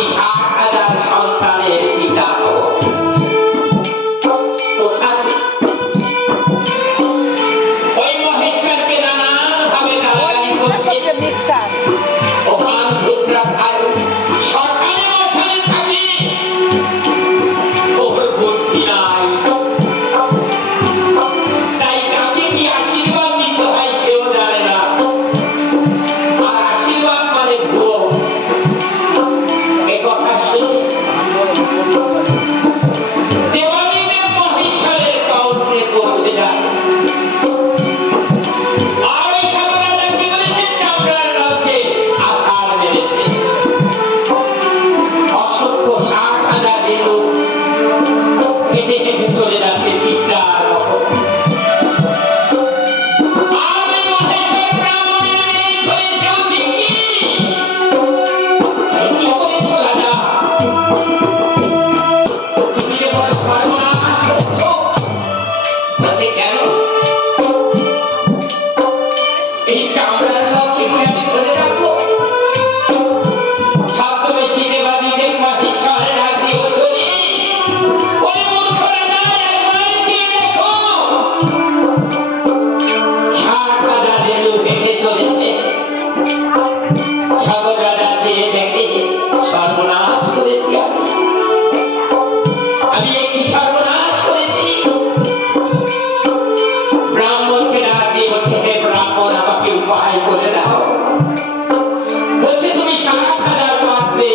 আমি 60,000 সন্তানের পিতা হব। ওই মহেশ্বরকে নানানভাবে গালাগালি করছে। ওখান ধুতরা খায়, শ্মশানে মশানে থাকে, ওর বুদ্ধি নাই। তাই কাকে কি আশীর্বাদ দিতে হয় সেও জানে না। আর আশীর্বাদ মানে ভুয়ো। এ কথা শুনে দেওয়ানিবে মহেশ্বরের কাউন্টে পৌঁছে যায়। আর ওই সাগরাজা কি করেছে? চামড়ার রথে আছাড় মেরেছে। অসংখ্য 60,000 রেণু হেঁটে হেঁটে চলে যাচ্ছে পিঁপড়ার মতো। আর ওই মহেশ্বর ব্রাহ্মণের মেয়ে হয়েছেও ঠিকই। কি করেছো রাজা? তুমি যে বড় সর্বনাশ করেছো। বলছে কেন? এই চামড়ার রথকে কি আমি ধরে রাখবো? ছদ্মবেশী দেবাদিদেব মহেশ্বরের হাতে বছরই। ওরে মূর্খ রাজা, একবার চেয়ে দেখো। 60,000 রেণু হেঁটে চলেছে। সাগর রাজা চেয়ে দেখে সর্বনাশ করেছি আমি। আমি একটি সর্বনাশ করেছি। ব্রাহ্মণকে ডাক দিয়ে বলছে, হে ব্রাহ্মণ, আমাকে উপায় করে দাও। বলছে তুমি 60,000 পাত্রে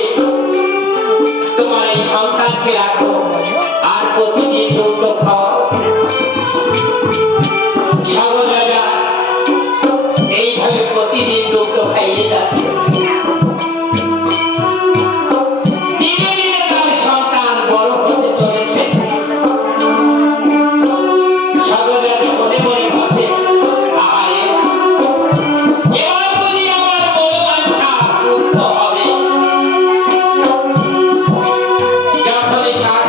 তোমার এই সন্তানকে রাখো, আর প্রতিদিন দুধ খাওয়াও। সাগর রাজা এইভাবে প্রতিদিন দুধ খাইয়ে যাচ্ছে। ধীরে ধীরে তার সন্তান বড় হতে চলেছে। সাগর রাজা মনে মনে ভাবে, আহারে, এবার যদি আমার মনোবাঞ্ছা পূর্ণ হবে। যখন 60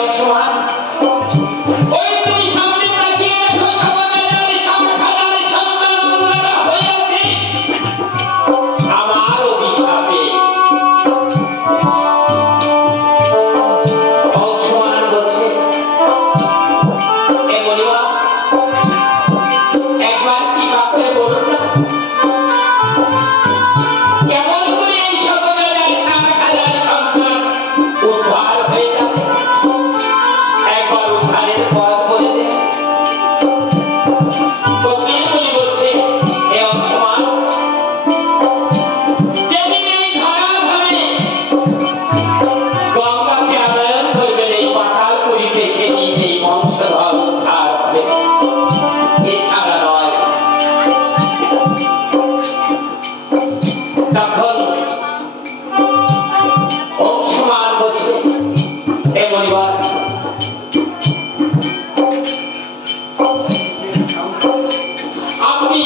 অংশমান, ওই তুমি সামনে তাকিয়ে দেখো সকালবেলার সাতখানার সন্তান উন্নরা হইয়াছে আমার অভিশাপে। অংশমান বলছে, এ মনিবা, একবার কি বাপে বলুন না, কেমন করে এই সকালবেলার সাতখানার সন্তান উদ্ধার হয়ে যাবে? একবার উদ্ধারের পথ বলে দে। কপিলমুনি বলছে, হে অংশমান, যেদিন এই ধরাধামে গঙ্গাকে আনয়ন করবেন এই পাতালপুরীতে, সেদিন এই বংশধর উদ্ধার হবে, এছাড়া নয়। তখন অংশমান বলছে, হে মনিবর, আপনি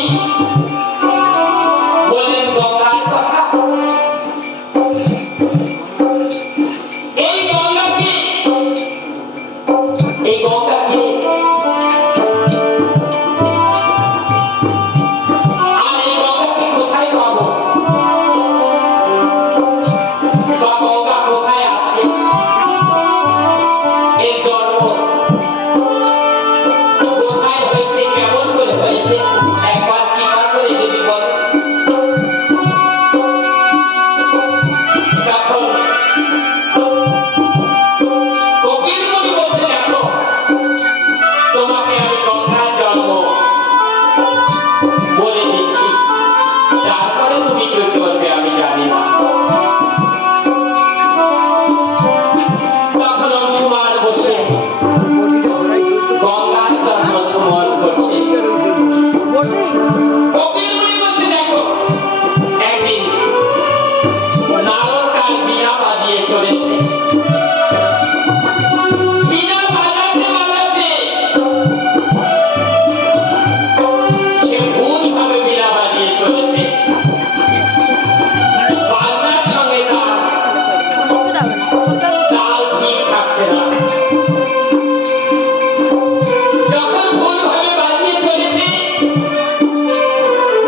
বললেন গঙ্গার কথা, এই গঙ্গাকে আর এই গঙ্গাকে কোথায় পাবো, বা গঙ্গা কোথায় আছে, এর জন্ম কোথায় হয়েছে, কেমন করে হয়েছে, একবার কৃপা করে যদি বলেন। তখন কপিলমুনি বলছে, দেখো, তোমাকে আমি গঙ্গার জন্ম বলে দিচ্ছি, তারপরে তুমি কি বলবে আমি জানি না। তখন অংশমান বসে গঙ্গার জন্ম সমন করছে। কপিলমুনি বলছে, দেখো, একদিন নারদ তার বীণা বাজিয়ে চলেছে, বীণা বাজাতে বাজাতে সে ভুলভাবে বীণা বাজিয়ে চলেছে, বাজনার সঙ্গে তার তাল ঠিক থাকছে না। যখন ভুলভাবে বাজিয়ে চলেছে,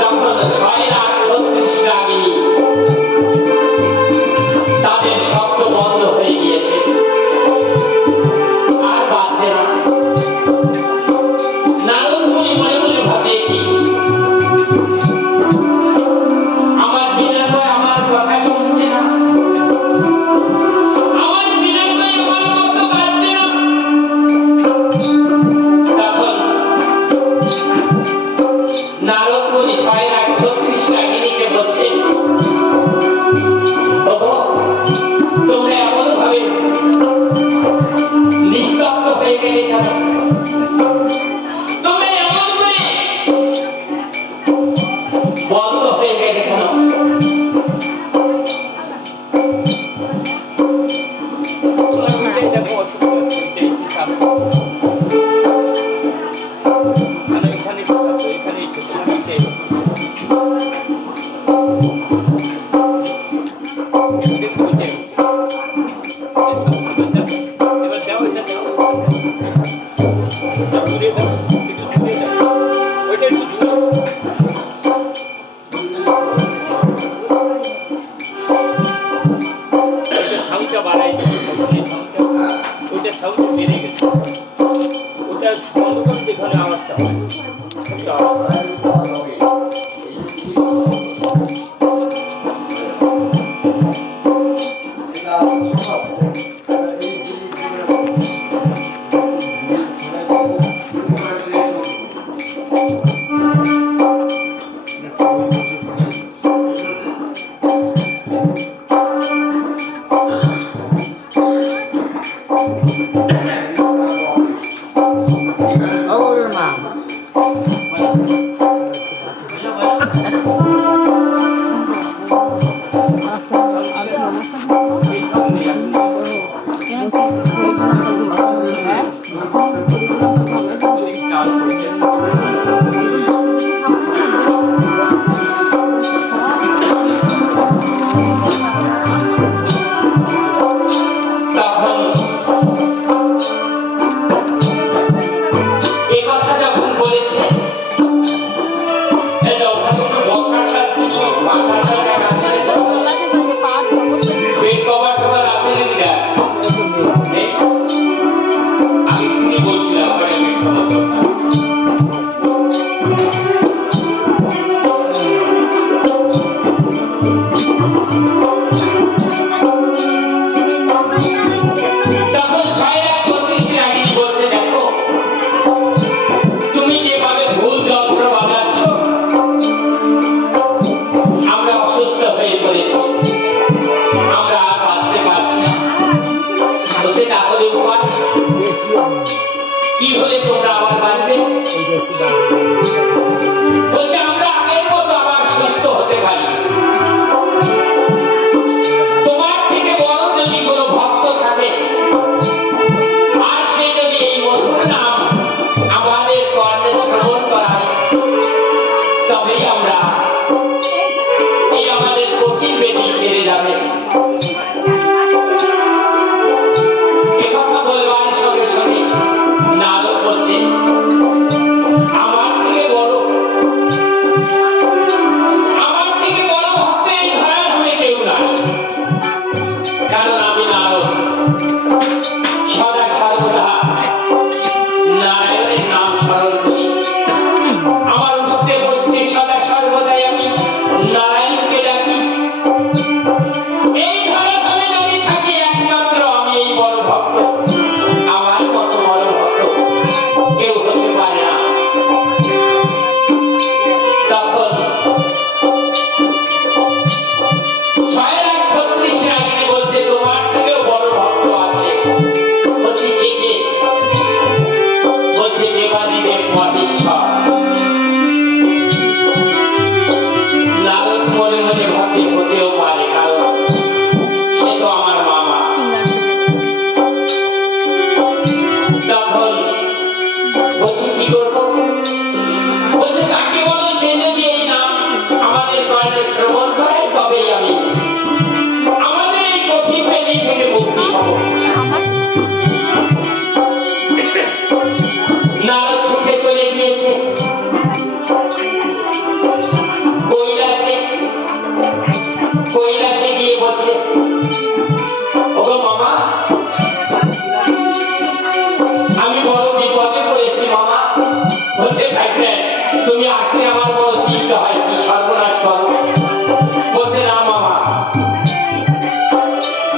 তখন 636 রাগিনী তাদের শব্দ বন্ধ হয়ে গিয়েছে, আর বাজছে না। নারদ মুনি মনে মনে ভাবে, কি আমার বীণা তো আমার কথা শুনছে না, আমার বীণা তো আমার মতো বাজছে না। তখন নারদ মুনি 636 রাগিনীকে বলছে, ওগো, তোমরা এমন ভাবে নিস্তব্ধ হয়ে গেলে কেন? তোমরা এমন করে বন্ধ হয়ে গেলে কেন? না হলে উপায় কি হলে তোমরা আবার বাঁচবে? বলছে আমরা আগের মতো আবার সুস্থ হতে পারি। তোমার থেকে বড় যদি কোনো ভক্ত থাকে আর সে যদি এই মধুর নাম আমাদের কর্ণে শ্রবণ করায়, তবেই আমরা এই আমাদের কঠিন বেদি সেরে যাবে। একথা বলবার সঙ্গে সঙ্গে নারদ বলছে আমার থেকে বড় ভক্ত এই ধরার হয়ে কেউ নাই। কারণ আমি নারদ সদা সর্বদা নারায়ণের নাম স্মরণ করি। আমার উঠতে বসতে সদা সর্বদাই আমি নারায়ণকে ডাকি। এই ধরা আমি যদি থাকি একমাত্র আমি এই বড় ভক্ত। আমার মতো বড় ভক্ত কেউ হতে পারে না। তখন 636 রাগিনী বলছে তোমার থেকেও বড় ভক্ত আছে। বলছি কে? বলছে দেবাদিদেব মহেশ্বর। নারদ মনে মনে ভাবে হতেও পারে, কারণ সে তো আমার মামা। তখন বলছি কি করবো? বলছে কাকে বলো, সে যদি এই নাম আমাদের কর্ণে শ্রবণ করে তবেই আমি আমাদের এই কঠিন বেদি থেকে মুক্তি হব। নারদ ছুটে চলে গিয়েছে কৈলাসে গিয়ে বলছে ওগো মামা, আমি বড় বিপদে পড়েছি মামা। বলছে তুমি আসলে আমার বড় চিন্তা হয়, কি সর্বনাশ করো। বলছে না মামা,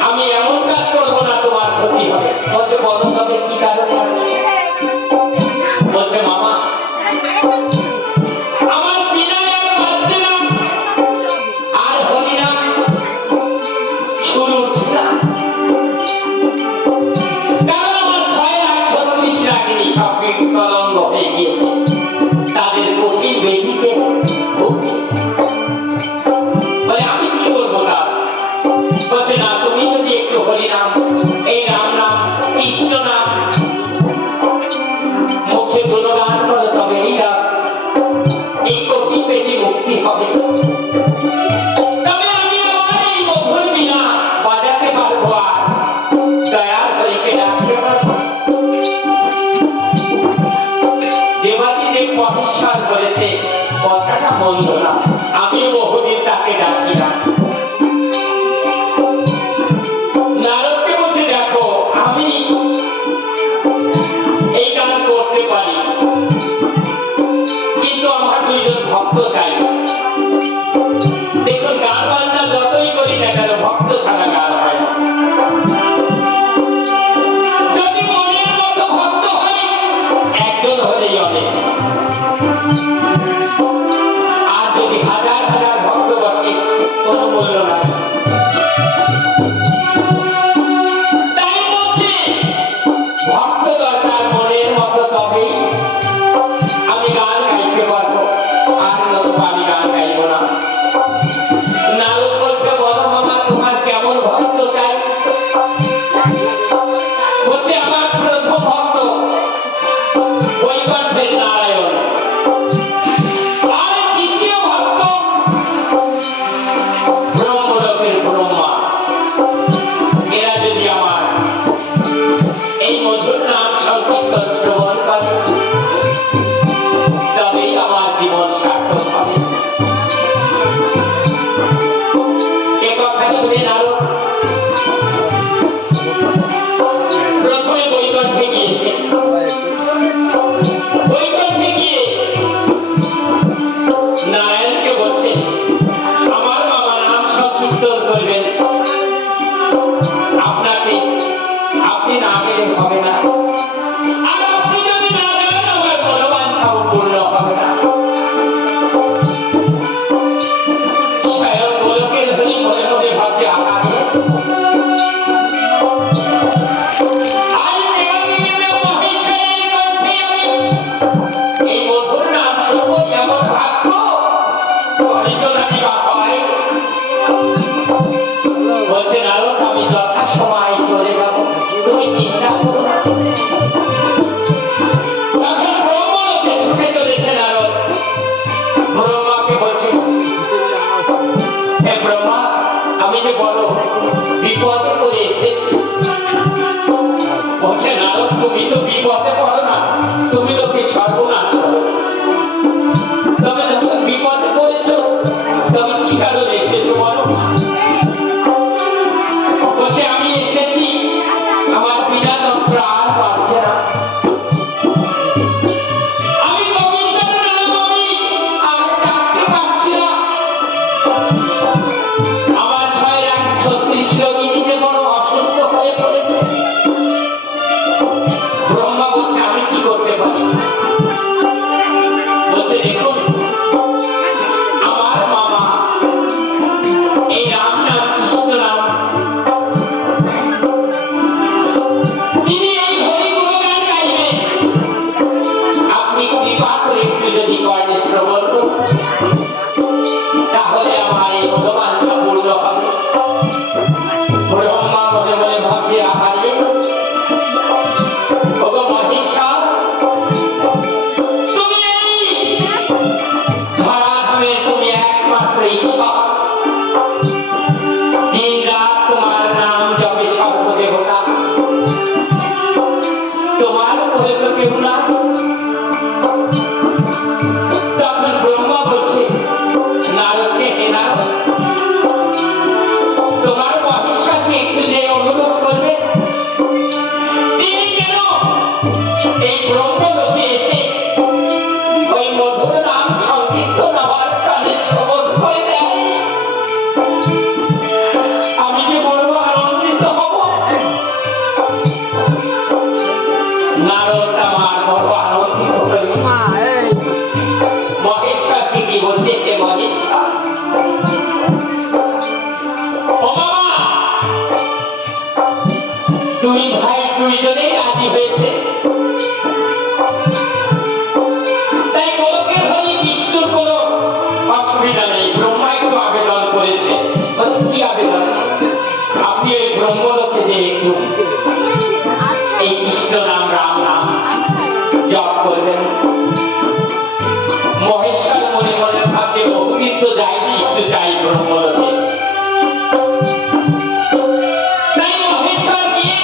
আমি এমন কাজ করবো না তোমার ক্ষতি হবে। বলছে বলো তবে কি কারণে আসছে? বলছে মামা আমার বিনয় আর বাজছে না, আর হরিনাম সুর উঠছে না। কারণ আমার 636 রাগিনী সব বিকলঙ্গ হয়ে গিয়েছে, তাদের কঠিন বেদিতে ভুগছে। বলে আমি কি করবো না? বলছে না, তুমি যদি একটু হরিনাম, এই রাম নাম, কৃষ্ণ নাম মুখে গুণগান করো, তবে এই কঠিন বেদি মুক্তি হবে। তবে আমি আমার এই মধুর বীণা বাজাতে পারবো, আর দয়ার হরিকে ডাকতে পারবো। দেবাদিদেব মহেশ্বর বলেছে কথাটা মন্দ না, আমি বহুদিন তাকে ডাকি না। নারদকে বলছে দেখো আমি এই গান করতে পারি, কিন্তু আমার দুইজন ভক্ত চাই। দেখুন গান বাজনা যতই করি না কেন, ভক্ত ছাড়া গান হয় না। যদি মনের মতো ভক্ত হয় একজন হলেই অনেক, আর যদি হাজার হাজার ভক্ত বসে কোনো মূল্য নাই। তাই বলছি ভক্ত দরকার মনের মতো, তবেই আমি গান গাইতে পারবো, আর নতুবা আমি গান গাইব না। নারদ বলছে বলো মামা তোমার কেমন ভক্ত চাই? বলছে আমার প্রথম ভক্ত বৈকুণ্ঠের নারায়ণ, আর দ্বিতীয় ভক্ত ব্রহ্মলোকের ব্রহ্মা। এরা যদি আমার এই মধুর নাম সংকীর্তন শ্রবণ করে তবেই আমার জীবন সার্থক হবে। এ কথা শুনে নারদ প্রথমে বৈকুণ্ঠে গিয়েছে। বৈকুণ্ঠে গিয়ে নারায়ণকে বলছে আমার মামা নাম সংকীর্তন করবেন, আপনি না গেলে হবে না, আর আপনি যদি না যান আমার মনোবাঞ্ছাও পূর্ণ হবে না। স্বয়ং গোলকের হরি মনে মনে ভাবছে আকারে নারদ তুমি তো বিপদে পড়ো না, তুমি লোকে সর্বনাশ করো। তবে যখন বিপদে পড়েছো তবে কি কারণে এসেছো বলো? বলছে আমি এসেছি আমার বিনা তন্ত্র আর পারছে না, আমি গোবিন্দের নাম আমি আর ডাকতে পারছি না, আমার 636 রোগী যে বড় অসুস্থ হয়ে পড়েছে। ব্রহ্মা বলছে আমি কি করতে পারি? বলছে দেখুন আমার মামা এই রাম নাম কৃষ্ণ নাম তিনি এই হরি গুণগান গাইবেন, আপনি কৃপা করে একটু যদি কর্ণে শ্রবণ করুন তাহলে আমার এই মনোবাঞ্ছা পূর্ণ হবে। ব্রহ্মা মনে মনে ভাবছে আহারে ওগো মহেশ্বর, তুমি এই ধরাধামে তুমি একমাত্র ঈশ্বর, দিন রাত তোমার নাম জপে সর্বদেবতা, তোমার উপরে তো কেউ না। তখন ব্রহ্মা বলছে নারদকে, হে নারদ তোমার মহেশ্বরকে একটু যে অনুরোধ করবে তিনি যেন এই ব্রহ্মলোকে এসে ওই মধুর নাম সংকীর্তন আমার কানে শ্রবণ করে দেয়, আমি যে বড় আনন্দিত হব। নারদ আমার বড় আনন্দিত হয়ে মহেশ্বরকে কি বলছে, হে মহেশ্বর ও বাবা, দুই ভাই দুইজনেই রাজি হয়েছে, তাই গোলকের হরি বিষ্ণুর কোনো অসুবিধা নেই। ব্রহ্মা একটু আবেদন করেছে, বলছে কি আবেদন? আপনি ওই ব্রহ্মলোকে যে একটু এই কৃষ্ণ নাম রাম নাম জপ করবেন। মহেশ্বর মনে মনে ভাবছে বহুদিন তো যাইনি, একটু যাই ব্রহ্মলোকে। তাই মহেশ্বর গিয়ে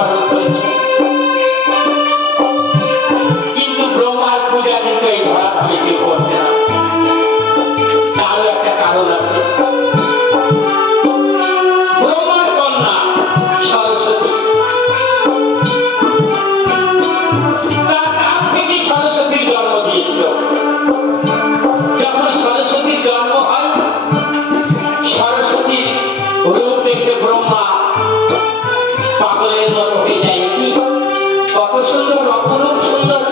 স্মরণ করেছে, কিন্তু ব্রহ্মার পূজা কিন্তু এই ধরাধামে কেউ করছে না। তারও একটা কারণ আছে। ব্রহ্মার কন্যা সরস্বতী, তার কাছ থেকে সরস্বতীর জন্ম দিয়েছিল। যখন সরস্বতীর জন্ম হয়, সরস্বতীর রূপ দেখে ব্রহ্মা পাগলের মতো হয়ে যায়। কি কত সুন্দর, অপরূপ সুন্দর।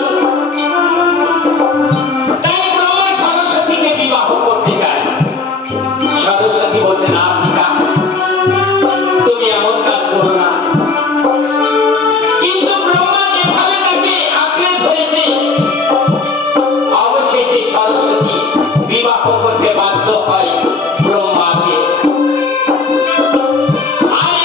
তাই ব্রহ্মা সরস্বতীকে বিবাহ করতে চায়। সরস্বতী বলছে, না পিতা, তুমি এমন কাজ করো না। কিন্তু ব্রহ্মা যেভাবে তাকে আঁকড়ে ধরেছে, অবশেষে সরস্বতী বিবাহ করতে বাধ্য হয় ব্রহ্মাকে। আর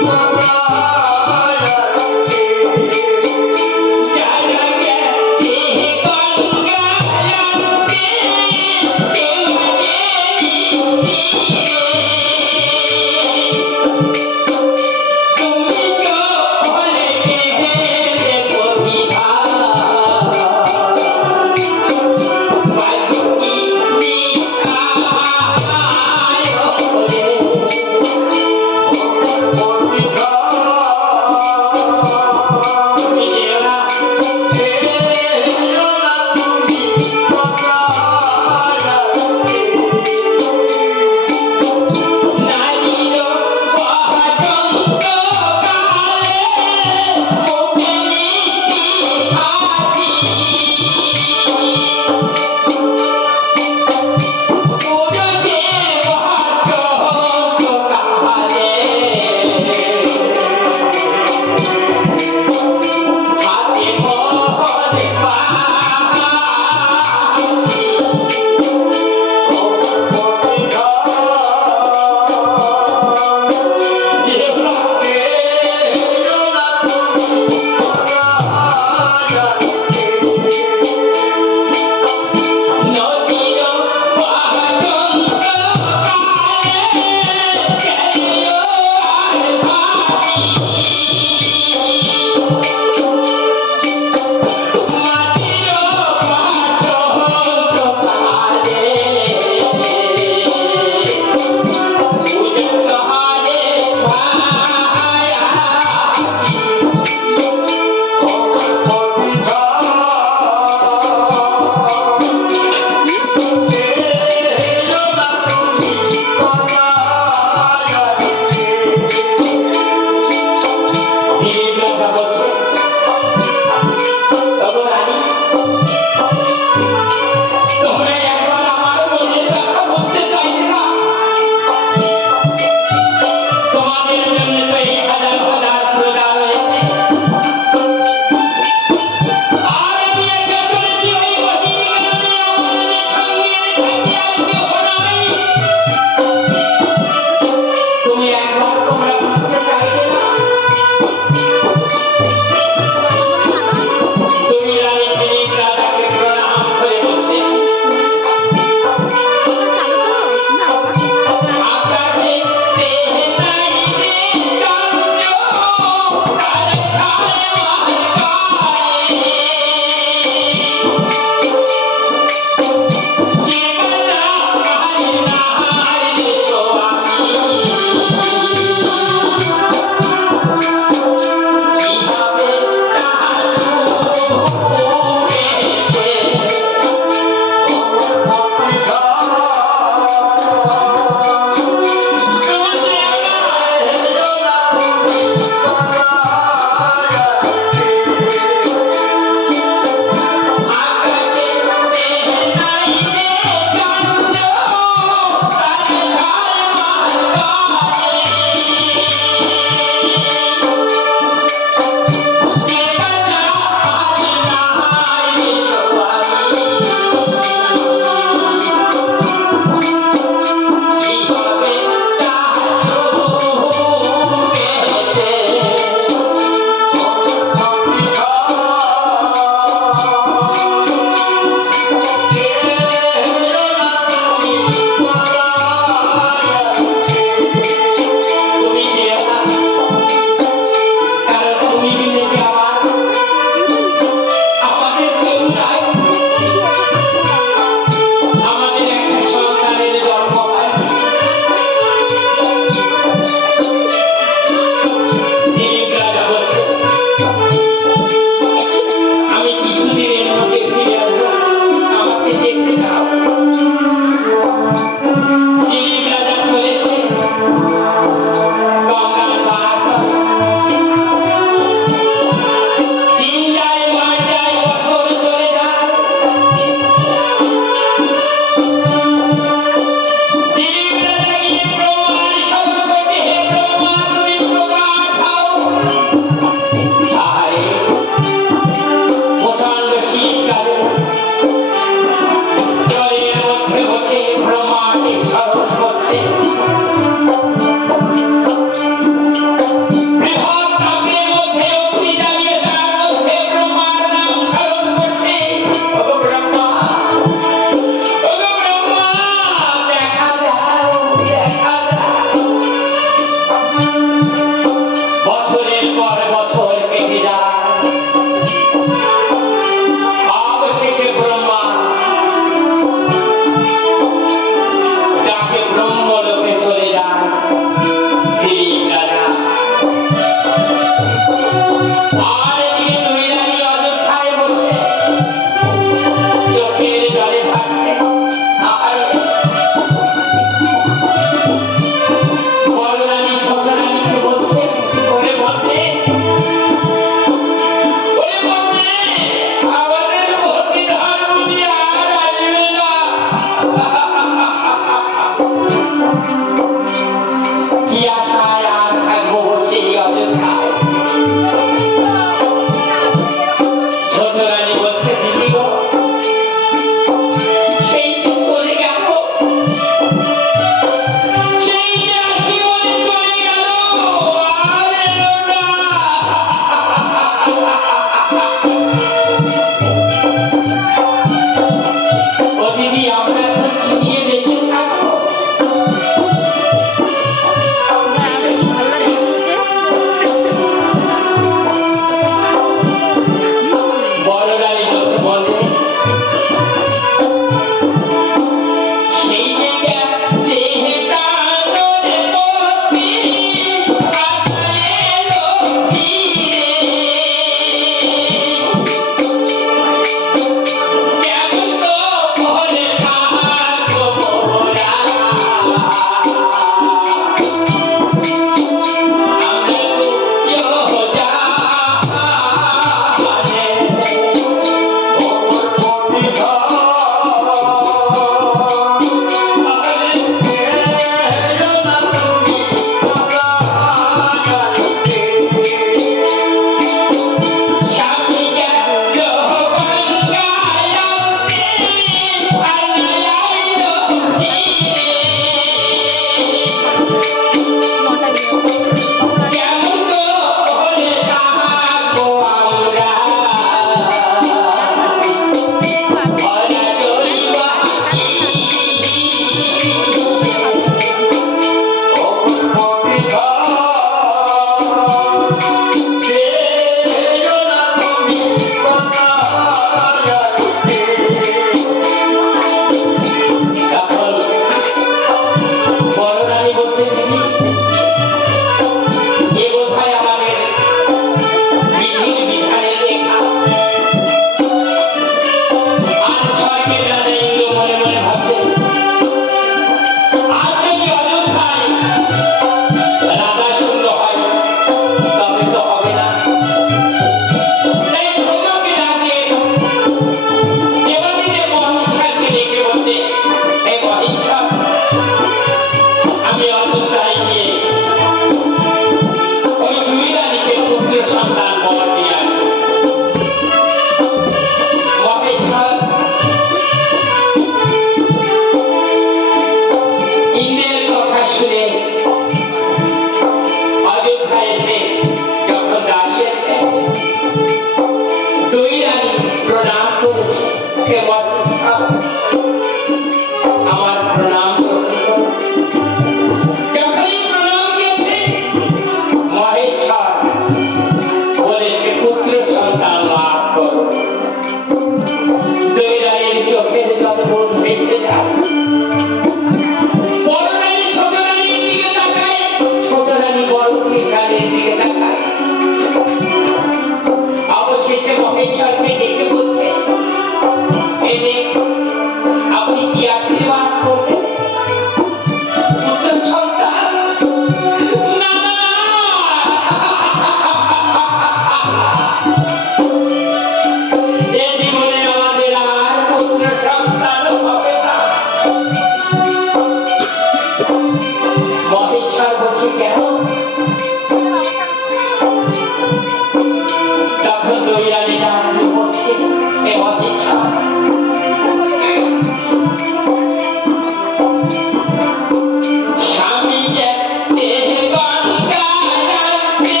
স্বামী যাচ্ছে গঙ্গায় আনতে,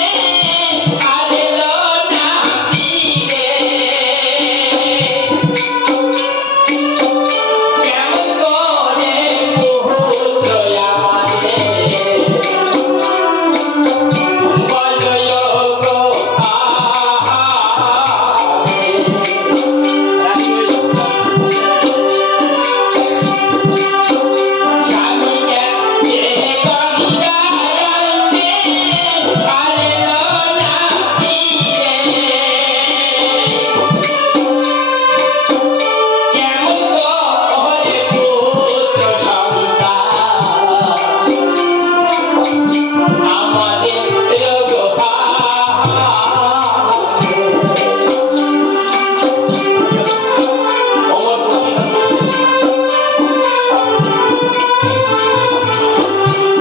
আনলো না ফিরে। কেমন করে পুত্র আমারে বলো গো আহারে। স্বামী যাচ্ছে গঙ্গায় আনতে, আনলো না ফিরে। কেমন করে পুত্র সন্তান আমাদের রোগ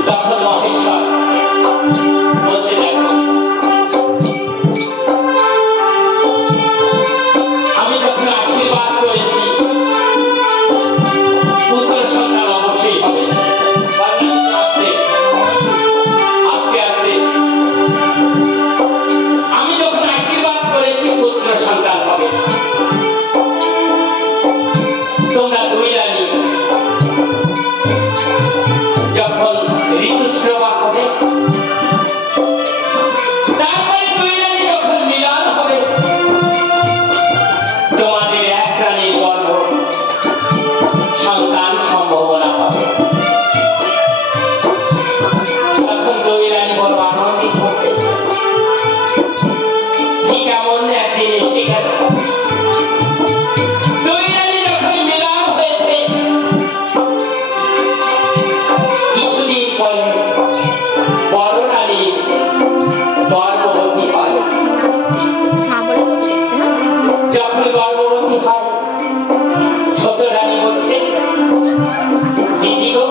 তখন মহেশ্বর বলছে, দেখো আমি যখন আশীর্বাদ করেছি পুত্র সন্তান অবশ্যই হবে। আস্তে আস্তে আস্তে আমি যখন আশীর্বাদ করেছি পুত্র সন্তান হবে, তোমরা দুই রানী যখন ঋতুস্রাবা হবে, তারপরে দুই রানী যখন মিলন হবে, তোমাদের এক রানীর গর্ভ সন্তান সম্ভাবনা হবে। তখন দুই রানী বড় আনন্দিত হবে। ঠিক এমন একদিন এসে গেল, দুই রানী যখন মিলন হয়েছে, কিছুদিন পরে বড় রানী গর্ভবতী হয়। যখন গর্ভবতী হয়, ছোট রানী বলছে, দিদি গো,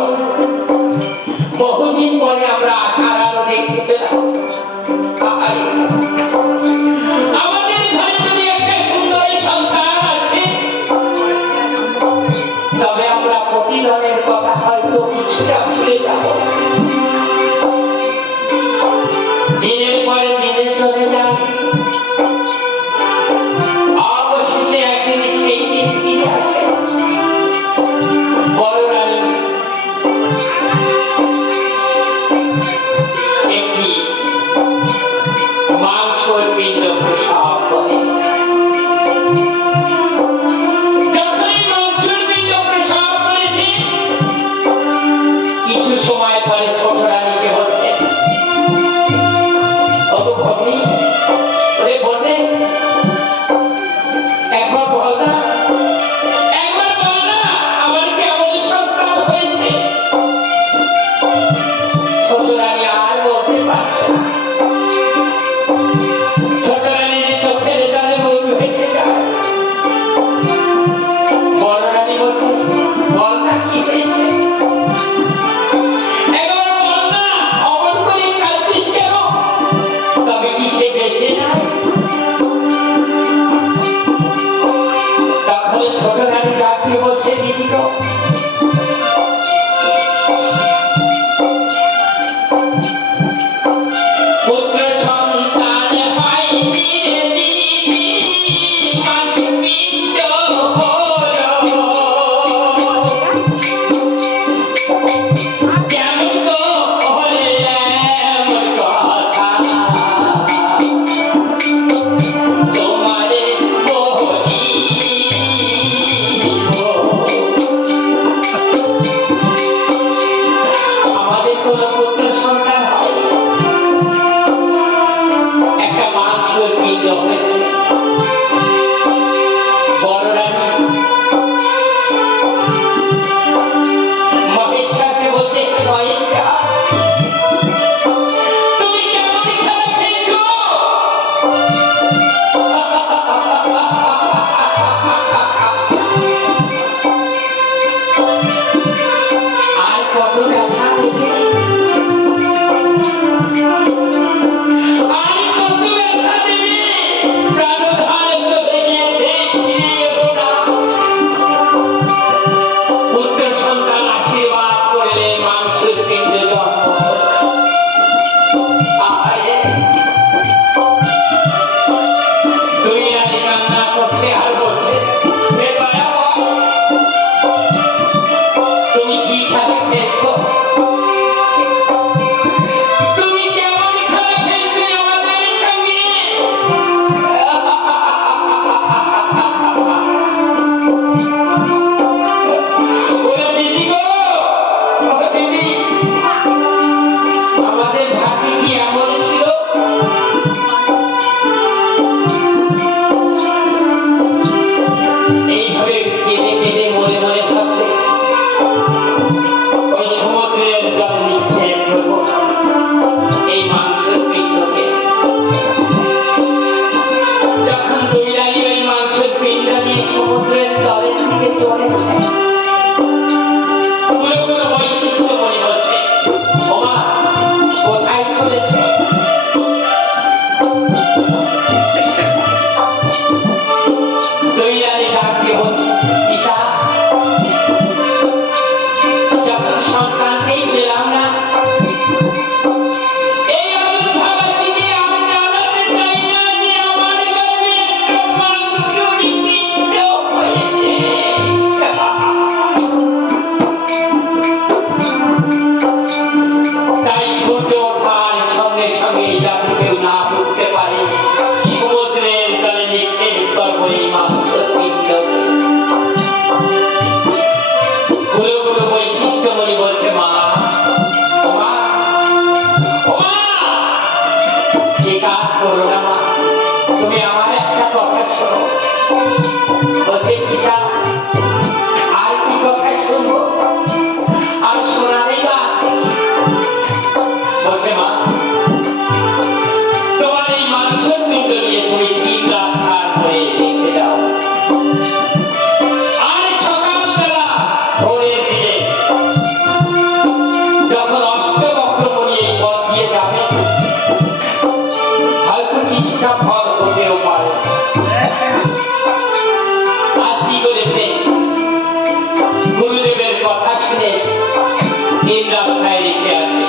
বহুদিন পরে আমরা আশার আলো দেখতে পেলাম। আহারে, আমাদের ঘরে যদি একটা সুন্দরী সন্তান আছে, তবে আমরা প্রতিদিনের কথা হয়তো কিছুটা ভুলে যাব। দিনের পরে দিনে চলে যায়, অবশেষে একদিন সেই দিন ফিরে আসে। বড় রানী একটি মাংসর পিণ্ড প্রসব করে। যখনই মাংসর পিণ্ড প্রসব করেছে, কিছু সময় পরে ছোট রানীকে বলছে, ওগো ভগ্নী, ওরে বলবে, একবার বল না, একবার বল না, আমার কেমন সন্তান হয়েছে। ছোট রানী আর বলতে পারছে না। ছোট রানীর চোখের জলে বলু ভেসে যায়। বড় রানী বলছে, বল না কি হয়েছে, একবার বল না, অমন করে কাঁদছিস কেন, তবে কি সে বেঁচে নাই? তখন ছোট রানী ডাক দিয়ে বলছে, দিদি গো, পুত্র সন্তান হয়নি রে দিদি, মাংস পিণ্ড হলো। কেমন করে এমন কথা তোমারে বলিব। আমাদের কোন পুত্র সন্তান হয়নি, একটা মাংসের পিণ্ড হয়েছে। বড় রানী মহেশ্বরকে বলছে, মহেশ্বর, তুমি কেমন খেলা খেলছো? আর কত ব্যথা দেবে, আর কত ব্যথা দেবে, প্রাণধার চলে গিয়েছে, ফিরে এলো না। পুত্র সন্তান আশীর্বাদ করলে তিন রাস্তায় রেখে আছে।